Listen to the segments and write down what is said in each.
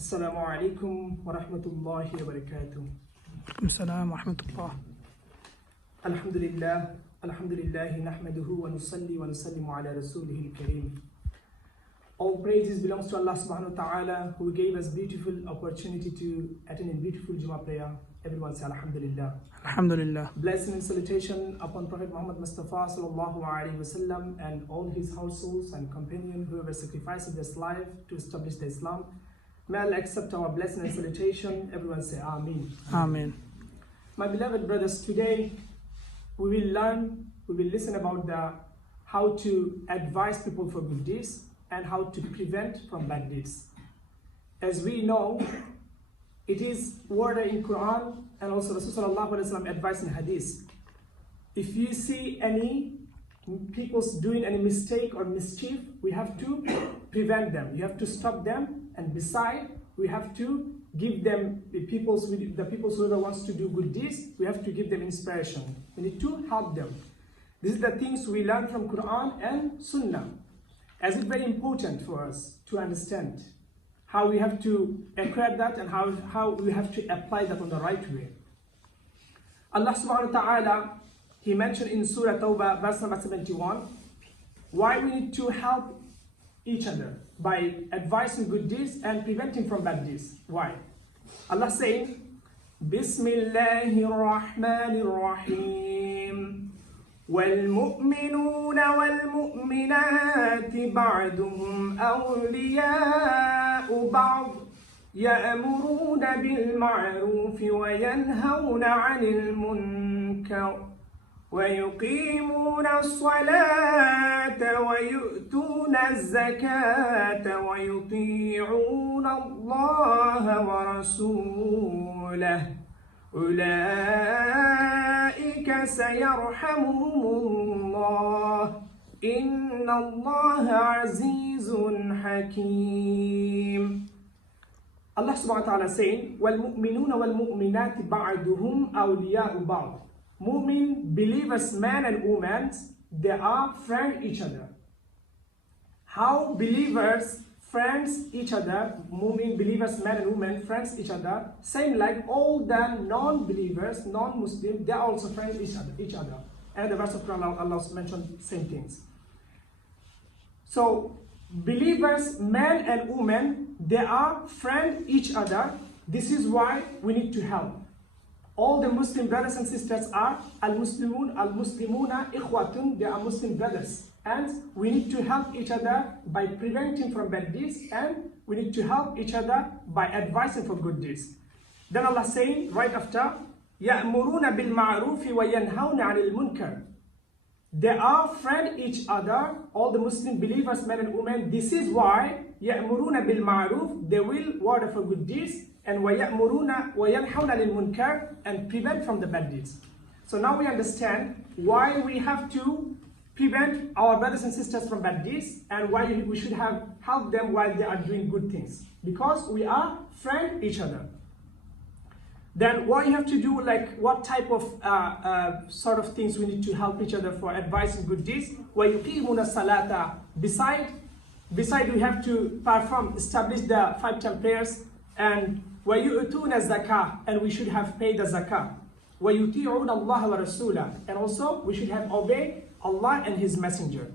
Assalamu alaikum wa rahmatullahi wa barakatuh. Assalamu wa rahmatullah. Alhamdulillah, alhamdulillah, nahmaduhu wa nusalli wa nusallimu ala rasulihi al-kareem. All praises belongs to Allah subhanahu wa ta'ala, who gave us beautiful opportunity to attend a beautiful Jummah prayer. Everyone say Alhamdulillah. Alhamdulillah. Blessing and salutation upon Prophet Muhammad Mustafa sallallahu alaihi wasallam and all his households and companions who have sacrificed their life to establish the Islam. May Allah accept our blessing and salutation. Everyone say Ameen. Amen. My beloved brothers, today we will listen about how to advise people for good deeds and how to prevent from bad deeds. As we know, it is worded in Qur'an and also Rasulullah advised in Hadith. If you see any people doing any mistake or mischief, we have to prevent them. We have to stop them, and besides, we have to give them the people who wants to do good deeds. We have to give them inspiration. We need to help them. These are the things we learn from Quran and Sunnah. As it's very important for us to understand how we have to acquire that and how we have to apply that on the right way. Allah subhanahu wa ta'ala, He mentioned in Surah Tawbah, verse number 71, why we need to help each other by advising good deeds and preventing from bad deeds. Why? Allah saying, Bismillahir Rahmanir Rahim. وَالْمُؤْمِنُونَ وَالْمُؤْمِنَاتِ بَعْضُهُمْ أَوْلِيَاءُ بَعْضٍ يَأْمُرُونَ بِالْمَعْرُوفِ وَيَنْهَوْنَ عَنِ الْمُنكَرِ وَيُقِيمُونَ الصَّلَاةَ وَيُؤْتُونَ الزَّكَاةَ وَيُطِيعُونَ اللَّهَ وَرَسُولَهُ أُولَئِكَ سَيَرْحَمُهُمُ اللَّهُ إِنَّ اللَّهَ عَزِيزٌ حَكِيمٌ. Allah subhanahu wa ta'ala saying, وَالْمُؤْمِنُونَ وَالْمُؤْمِنَاتِ بَعْضُهُمْ أَوْلِيَاءُ بَعْضٍ. Mu'min, believers, man and woman, they are friend each other. How believers friends each other, mu'min, believers, man and women, friends each other, same like all the non-believers, non-Muslims, they are also friends each other. And the verse of Quran, Allah mentioned same things. So, believers, man and woman, they are friend each other. This is why we need to help. All the Muslim brothers and sisters are al-Muslimuna ikhwatun, they are Muslim brothers. And we need to help each other by preventing from bad deeds, and we need to help each other by advising for good deeds. Then Allah saying right after, يَأْمُرُونَ بِالْمَعْرُوفِ وَيَنْهَوْنَ عَنِ الْمُنكَرِ. They are friend each other, all the Muslim believers, men and women. This is why يَأْمُرُونَ بِالْمَعْرُوفِ, they will order for good deeds, and وَيَأْمُرُونَ وَيَنْهَوْنَ عَنِ الْمُنكَرِ, and prevent from the bad deeds. So now we understand why we have to prevent our brothers and sisters from bad deeds, and why we should have help them while they are doing good things, because we are friend each other. Then what you have to do, like what type of sort of things we need to help each other for advising good deeds. وَيُقِيمُونَ الصَّلَاةَ. Beside we have to establish the 5 time prayers, and وَيُؤْتُونَ الزَّكَاةَ, and we should have paid the zakah. وَيُطِيعُونَ اللَّهَ وَرَسُولَهُ, and also we should have obeyed Allah and His Messenger.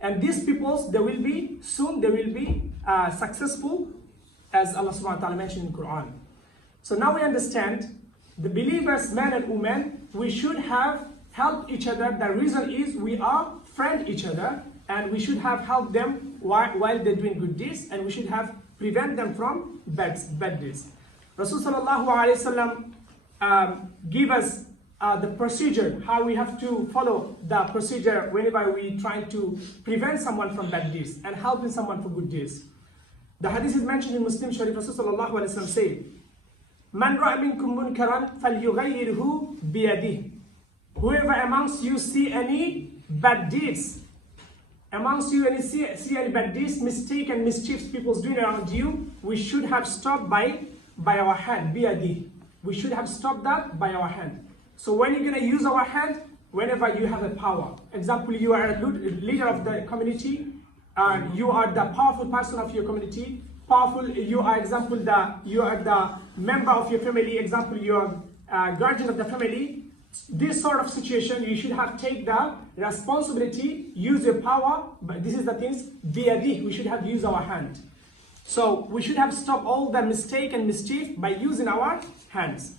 And these peoples, they will be successful, as Allah subhanahu wa ta'ala mentioned in Quran. So now we understand the believers, men and women, we should have helped each other. The reason is we are friend each other, and we should have helped them while they're doing good deeds, and we should have prevent them from bad deeds. Rasulullah sallallahu alaihi wasallam give us the procedure, how we have to follow the procedure whenever we try to prevent someone from bad deeds and helping someone for good deeds. The hadith is mentioned in Muslim Sharif. Rasulullah sallallahu alaihi wasallam said, "Man ra'a minkum munkaran falyughayyirhu biyadihi." Whoever amongst you see any bad deeds, see any bad deeds, mistake and mischiefs people's doing around you, we should have stopped by our hand, biyadihi. We should have stopped that by our hand. So when you're going to use our hand, whenever you have a power. Example, you are a leader of the community, you are the powerful person of your community, powerful, you are example, you are the member of your family, example, you are guardian of the family. This sort of situation, you should have take the responsibility, use your power, but this is the things, biyadi, we should have used our hand. So we should have stopped all the mistake and mischief by using our hands.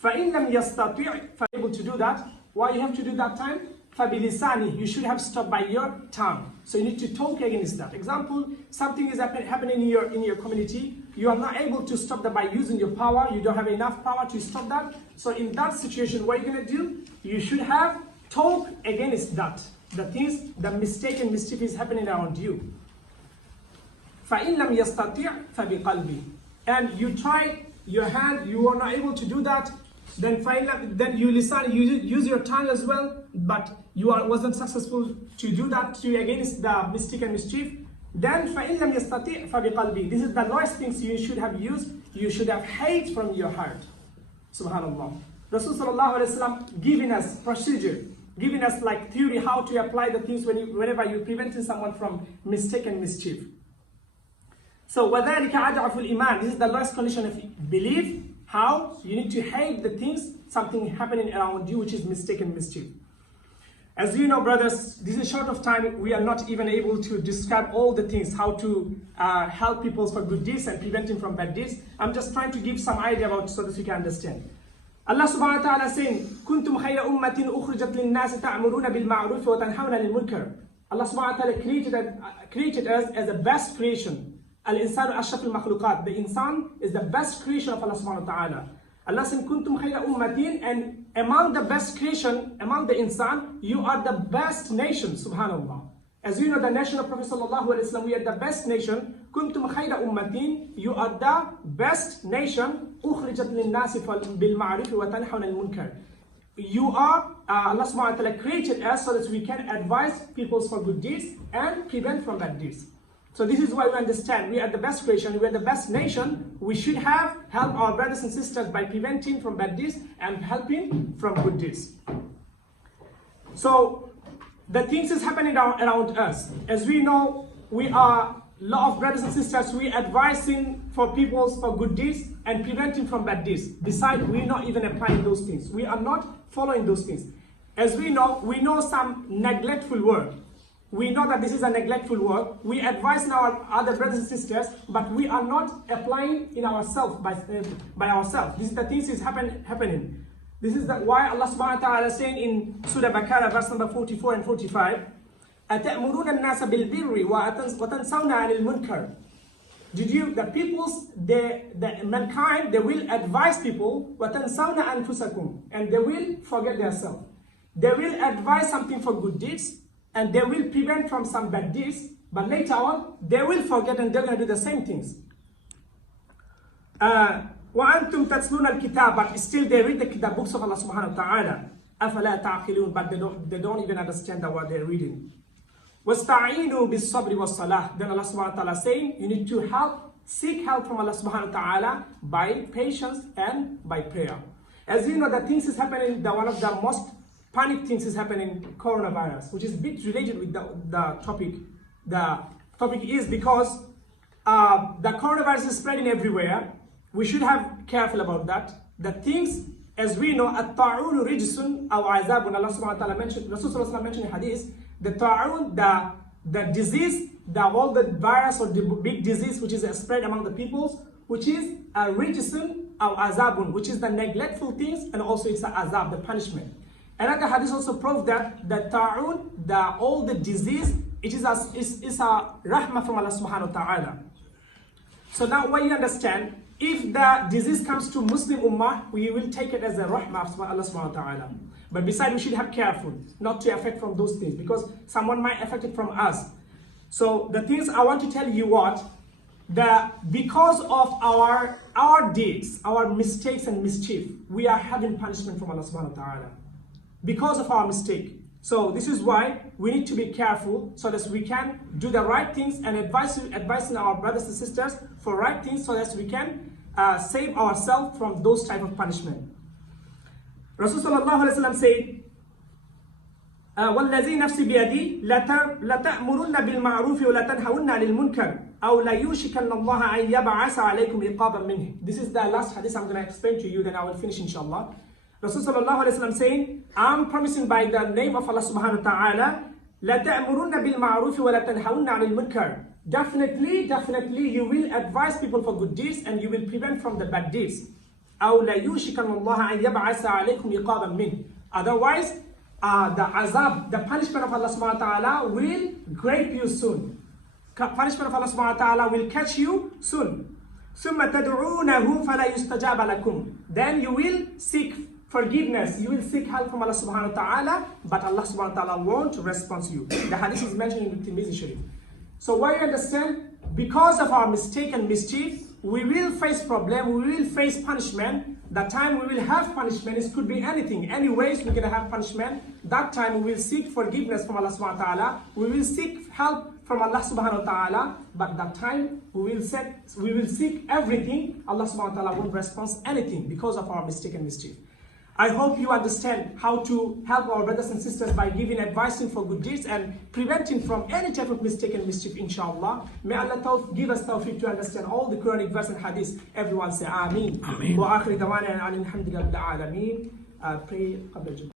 فَإِن لَمْ يَسْتَطِعْ, for able to do that, why you have to do that time? فَبِلِسَانِهِ, you should have stopped by your tongue. So you need to talk against that. Example, something is happening in your community, you are not able to stop that by using your power, you don't have enough power to stop that. So in that situation, what are you going to do? You should have talk against that. The things, the mistake and mischief is happening around you. فَإِن لَمْ يَسْتَطِعْ فَبِقَلْبِهِ, and you try your hand, you are not able to do that, then you listen, you use your tongue as well, but you wasn't successful to do that to against the mistake and mischief. Then فَإِن لَمْ يَسْتَطِعْ فَبِقَلْبِهِ, this is the lowest things you should have used. You should have hate from your heart. Subhanallah. Rasulullah sallallahu alaihi wasallam giving us procedure, giving us like theory how to apply the things whenever you're preventing someone from mistake and mischief. So وَذَلِكَ عَدْعَفُ الْإِيمَانِ, this is the last condition of belief. How? You need to hate the things, something happening around you which is mistake and mischief. As you know, brothers, this is short of time, we are not even able to describe all the things, how to help people for good deeds and preventing from bad deeds. I'm just trying to give some idea about so that you can understand. Allah subhanahu wa ta'ala saying, كُنْتُمْ خَيْرَ أُمَّةٍ أُخْرِجَتْ لِلنَّاسِ تَعْمُرُونَ بِالْمَعْرُوفِ وَتَنْهَوْنَ لِلْمُنْكَرِ. Allah subhanahu wa ta'ala created us as the best creation. Al-insanu ashraful makhluqat. The insan is the best creation of Allah subhanahu wa ta'ala. Allah said, kuntum khayra ummatin, and among the best creation, among the insan, you are the best nation, subhanallah. As you know, the nation of Prophet sallallahu alaihi wasallam, we are the best nation. Kuntum khayra ummatin, you are the best nation. Ukhrijat lin-nasi bil-ma'ruf wa tanhawna al-munkar. You are, Allah subhanahu wa ta'ala created us so that we can advise people for good deeds and prevent from bad deeds. So this is why we understand we are the best creation, we are the best nation. We should have help our brothers and sisters by preventing from bad deeds and helping from good deeds. So the things is happening around us. As we know, we are a lot of brothers and sisters, we advising for people for good deeds and preventing from bad deeds. Besides, we're not even applying those things. We are not following those things. As we know some neglectful work. We know that this is a neglectful work. We advise our other brothers and sisters, but we are not applying in ourselves by ourselves. This is the things is happening. This is why Allah subhanahu wa ta'ala is saying in Surah Baqarah, verse number 44 and 45, أَتَأْمُرُونَ النَّاسَ بِالْبِرِّ وَتَنْسَوْنَ عَنِ الْمُنْكَرِ. The peoples, the mankind, they will advise people, وَتَنْسَوْنَ أَنفُسَكُمْ, and they will forget themselves. They will advise something for good deeds, and they will prevent from some bad deeds, but later on, they will forget and they're going to do the same things. وَأَنْتُمْ تَتْلُونَ الْكِتَابَ, but still they read the books of Allah subhanahu wa ta'ala. أَفَلَا تَعْقِلُونَ, but they don't even understand what they're reading. وَاسْتَعِينُوا بِالصَّبْرِ وَالصَّلَاةِ. Then Allah subhanahu wa ta'ala saying, you need to seek help from Allah subhanahu wa ta'ala by patience and by prayer. As you know, the things is happening, one of the most panic things is happening, coronavirus, which is a bit related with the topic. The topic is because the coronavirus is spreading everywhere. We should have careful about that. The things, as we know, at-ta'un rijsun aw azabun. Allah subhanahu wa ta'ala mentioned, Rasulullah mentioned in hadith, the ta'un, the disease, all the virus or the big disease which is spread among the peoples, which is a rijsun aw azabun, which is the neglectful things, and also it's a azab, the punishment. Another hadith also proved that the ta'un, all the disease, it is a rahmah from Allah subhanahu wa ta'ala. So now when you understand, if the disease comes to Muslim ummah, we will take it as a rahmah from Allah subhanahu wa ta'ala. But besides, we should have careful not to affect from those things, because someone might affect it from us. So the things I want to tell you because of our deeds, our mistakes and mischief, we are having punishment from Allah subhanahu wa ta'ala. Because of our mistake. So this is why we need to be careful so that we can do the right things and advising our brothers and sisters for right things so that we can save ourselves from those type of punishment. Rasulullah said, والذي نفسي بيدي لتأمرن بالمعروف ولتنهون عن المنكر أو ليوشكن الله أن يبعث عليكم عقابا منه. This is the last hadith I'm going to explain to you, then I will finish inshallah. Rasul sallallahu alayhi wa sallam saying, I'm promising by the name of Allah subhanahu wa ta'ala, لتأمرن بالمعروف ولتنهون عن المنكر. Definitely you will advise people for good deeds and you will prevent from the bad deeds. أو ليوشكن الله أن يبعث عليكم عقابا منه. Otherwise, the azab, the punishment of Allah subhanahu wa ta'ala will grape you soon. Punishment of Allah subhanahu wa ta'ala will catch you soon. ثُمَّ تَدْعُونَهُ فَلَا يُسْتَجَابَ لَكُمْ. Then you will seek forgiveness, you will seek help from Allah subhanahu wa ta'ala, but Allah subhanahu wa ta'ala won't respond to you. The hadith is mentioned in the Tirmidhi Sharif. So why you understand? Because of our mistake and mischief, we will face problem, we will face punishment. That time we will have punishment, it could be anything, any ways we're going to have punishment. That time we will seek forgiveness from Allah subhanahu wa ta'ala, we will seek help from Allah subhanahu wa ta'ala, but that time we will seek everything, Allah subhanahu wa ta'ala won't respond anything because of our mistake and mischief. I hope you understand how to help our brothers and sisters by giving advice for good deeds and preventing from any type of mistake and mischief, inshallah. May Allah give us tawfiq to understand all the Quranic verse and hadith. Everyone say Ameen. Ameen. Wa akhir dawana alhamdulillah rabbil alameen. Pray qabla